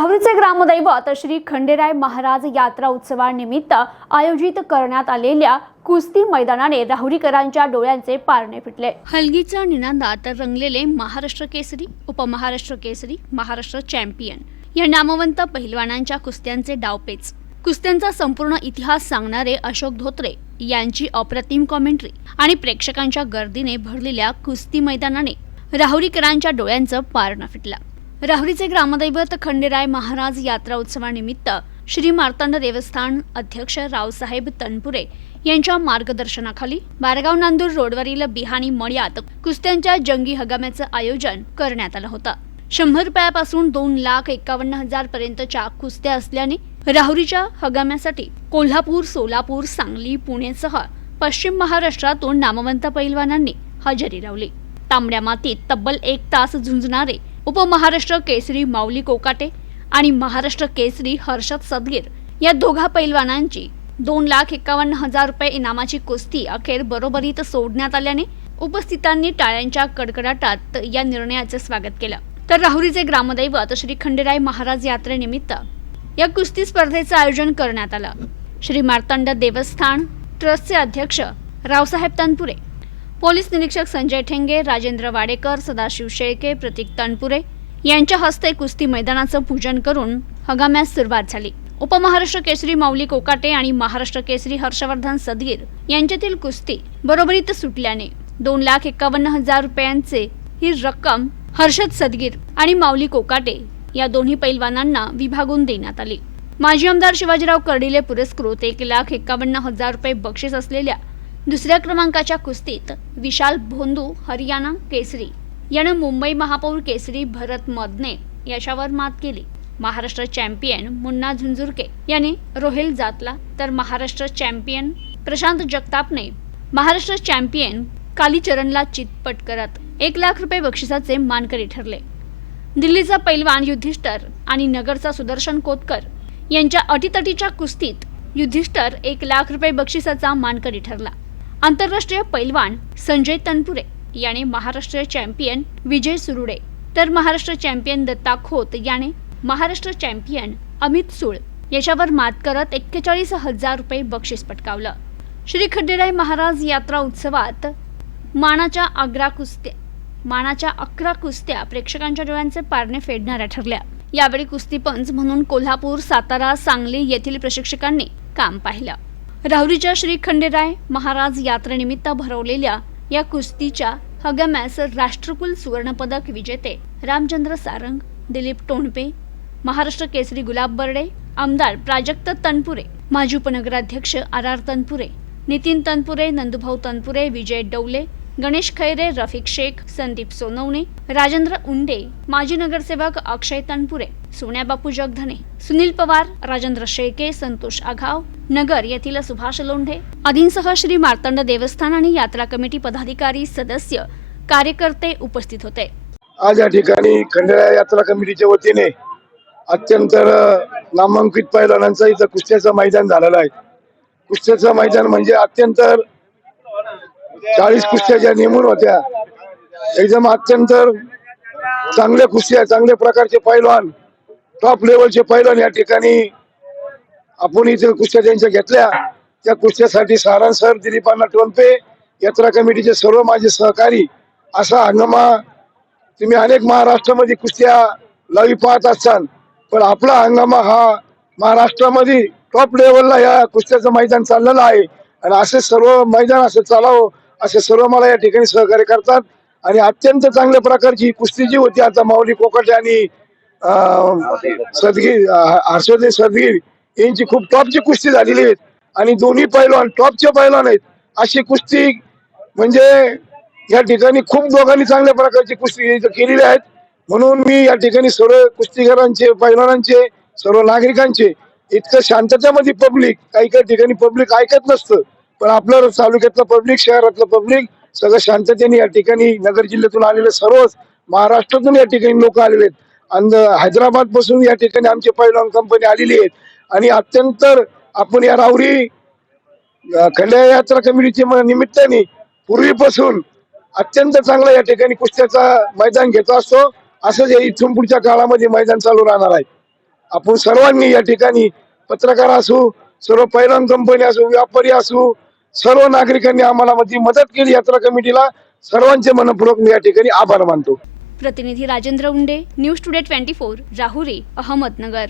राहुरीचे ग्रामदैवत श्री खंडेराय महाराज यात्रा उत्सवानिमित्त आयोजित करण्यात आलेल्या कुस्ती मैदानाने राहुरीकरांच्या डोळ्यांचे पारणे फिटले. हलगीच्या निनादात रंगलेले महाराष्ट्र केसरी उपमहाराष्ट्र केसरी महाराष्ट्र चॅम्पियन. या नामवंत पहिलवानांच्या कुस्त्यांचे डावपेच. कुस्त्यांचा संपूर्ण इतिहास सांगणारे अशोक धोत्रे यांची अप्रतिम कॉमेंट्री आणि प्रेक्षकांच्या गर्दीने भरलेल्या कुस्ती मैदानाने राहुरीकरांच्या डोळ्यांचं पारणं फिटलं. राहुरीचे ग्रामदैवत खंडेराय महाराज यात्रा उत्सवानिमित्त श्री मार्तंड देवस्थान अध्यक्ष रावसाहेब तनपुरे यांच्या मार्गदर्शनाखाली बारगाव नांदूर रोडवरील बिहानी मळ्यात कुस्त्यांच्या जंगी हगाम्याचं आयोजन करण्यात आलं होतं. शंभर रुपयापासून दोन लाख एकावन्न हजार पर्यंतच्या कुस्त्या असल्याने राहुरीच्या हगाम्यासाठी कोल्हापूर सोलापूर सांगली पुणेसह पश्चिम महाराष्ट्रातून नामवंत पैलवानांनी हजेरी लावली. तांबड्या मातीत तब्बल एक तास झुंजणारे उपमहाराष्ट्र केसरी माऊली कोकाटे आणि महाराष्ट्र केसरी हर्षद सदगीर या दोघा पैलवानांची दोन लाख एकावन्न हजार रुपये इनामाची कुस्ती अखेर बरोबरीत सोडण्यात आल्याने उपस्थितांनी टाळ्यांच्या कडकडाटात या निर्णयाचे स्वागत केलं. तर राहुरीचे ग्रामदैवत श्री खंडेराय महाराज यात्रेनिमित्त या कुस्ती स्पर्धेचं आयोजन करण्यात आलं. श्री मार्तंड देवस्थान ट्रस्टचे अध्यक्ष रावसाहेब तनपुरे पोलीस निरीक्षक संजय ठेंगे राजेंद्र वाडेकर सदाशिव शेळके प्रतीक तनपुरे यांच्या हस्ते कुस्ती मैदानाचं पूजन करून हगाम्यास सुरुवात झाली. उपमहाराष्ट्र केसरी माऊली कोकाटे आणि महाराष्ट्र केसरी हर्षवर्धन सदगीर यांच्यातील कुस्ती बरोबरीत सुटल्याने दोन लाख एकावन्न हजार रुपयांचे ही रक्कम हर्षद सदगीर आणि माऊली कोकाटे या दोन्ही पैलवानांना विभागून देण्यात आली. माजी आमदार शिवाजीराव कर्डिले पुरस्कृत एक लाख एकावन्न हजार रुपये बक्षीस असलेल्या दुसऱ्या क्रमांकाच्या कुस्तीत विशाल भोंदू हरियाणा केसरी यानं मुंबई महापौर केसरी भरत मदने याच्यावर मात केली. महाराष्ट्र चॅम्पियन मुन्ना झुंझुरके याने रोहिल जातला तर महाराष्ट्र चॅम्पियन प्रशांत जगतापने. महाराष्ट्र चॅम्पियन कालीचरणला चितपट करत एक लाख रुपये बक्षिसाचे मानकरी ठरले. दिल्लीचा पैलवान युधिष्ठर आणि नगरचा सुदर्शन कोतकर यांच्या अटीतटीच्या कुस्तीत युधिष्ठर एक लाख रुपये बक्षिसाचा मानकरी ठरला. आंतरराष्ट्रीय पैलवान संजय तनपुरे याने महाराष्ट्र चॅम्पियन विजय सुरुडे तर महाराष्ट्र चॅम्पियन दत्ता खोत याने महाराष्ट्र चॅम्पियन अमित सुळ याच्यावर मात करत एक्केचाळीस हजार रुपये बक्षीस पटकावलं. श्री खंडेराय महाराज यात्रा उत्सवात मानाच्या आग्रा कुस्त्या मानाच्या अकरा कुस्त्या प्रेक्षकांच्या डोळ्यांचे पारणे फेडणाऱ्या ठरल्या. यावेळी कुस्तीपंच म्हणून कोल्हापूर सातारा सांगली येथील प्रशिक्षकांनी काम पाहिलं. राहुरीच्या श्री खंडेराय महाराज यात्रेनिमित्त भरवलेल्या या कुस्तीच्या हगाम्यास राष्ट्रकुल सुवर्णपदक विजेते रामचंद्र सारंग दिलीप टोणपे महाराष्ट्र केसरी गुलाब बर्डे आमदार प्राजक्त तनपुरे माजी उपनगराध्यक्ष आर आर तनपुरे नितीन तनपुरे नंदुभाऊ तनपुरे विजय डवले गणेश खैरे रफिक शेख संदीप सोनवणे राजेंद्र उंडे माजी नगरसेवक अक्षय तनपुरे सोन्याबापू जगधने सुनील पवार राजेंद्र शेळके संतोष आघाव नगर येथील सुभाष लोंढे आदींसह श्री मार्तंड देवस्थान आणि यात्रा कमिटी पदाधिकारी सदस्य कार्यकर्ते उपस्थित होते. आज या ठिकाणी खंडेरा यात्रा कमिटीच्या वतीने अत्यंत नामांकित पैलवानांचा इथं कुस्त्याचं मैदान झालेलं आहे. कुस्त्याचं मैदान म्हणजे अत्यंत चाळीस कुस्त्या ज्या नेमून होत्या एकदम अत्यंत चांगल्या कुस्त्या चांगल्या प्रकारचे पैलवान टॉप लेवलचे पैलवान या ठिकाणी आपण इथे कुस्त्या त्यांच्या घेतल्या त्या कुस्त्यासाठी सारांसर दिलीपांना टोलपे यात्रा कमिटीचे सर्व माझे सहकारी असा हंगामा तुम्ही अनेक महाराष्ट्रामध्ये कुस्त्या लावी पाहत असाल पण आपला हंगामा हा महाराष्ट्रामध्ये टॉप लेवलला या कुस्त्याचं मैदान चाललेलं आहे. आणि असे सर्व मैदान असं चालावं असे सर्व मला या ठिकाणी सहकार्य करतात. आणि अत्यंत चांगल्या प्रकारची कुस्ती जी होती आता माऊली कोकटे आणि सदगीर हर्षदे हर्षवर्धन सदगीर यांची खूप टॉपची कुस्ती झालेली आहे आणि दोन्ही पैलवान टॉपचे पैलवान आहेत. अशी कुस्ती म्हणजे या ठिकाणी खूप दोघांनी चांगल्या प्रकारची कुस्ती इथं केलेली आहेत. म्हणून मी या ठिकाणी सर्व कुस्तीगारांचे पैलवानांचे सर्व नागरिकांचे इतकं शांततेमध्ये पब्लिक काही काही ठिकाणी पब्लिक ऐकत नसतं. पण आपलं तालुक्यातलं पब्लिक शहरातलं पब्लिक सगळं शांततेने या ठिकाणी नगर जिल्ह्यातून आलेले सर्वच महाराष्ट्रातून या ठिकाणी लोक आलेले आहेत आणि हैदराबादपासून या ठिकाणी आमची पैलवान कंपनी आलेली आहेत. आणि अत्यंत आपण या राहुरी अं, खंड्या यात्रा कमिटीच्या म- निमित्ताने पूर्वीपासून अत्यंत चांगला या ठिकाणी कुस्त्याचा मैदान घेतो असतो. असंच इथून पुढच्या काळामध्ये मैदान चालू राहणार आहे. आपण सर्वांनी या ठिकाणी पत्रकार असू सर्व पैलवान कंपनी असू व्यापारी असू सर्व नागरिकांनी आम्हाला मदत केली यात्रा कमिटीला. सर्वांचे मनपूर्वक मी या ठिकाणी आभार मानतो. प्रतिनिधी Rajendra Unde news today twenty four Rahuri Ahmednagar.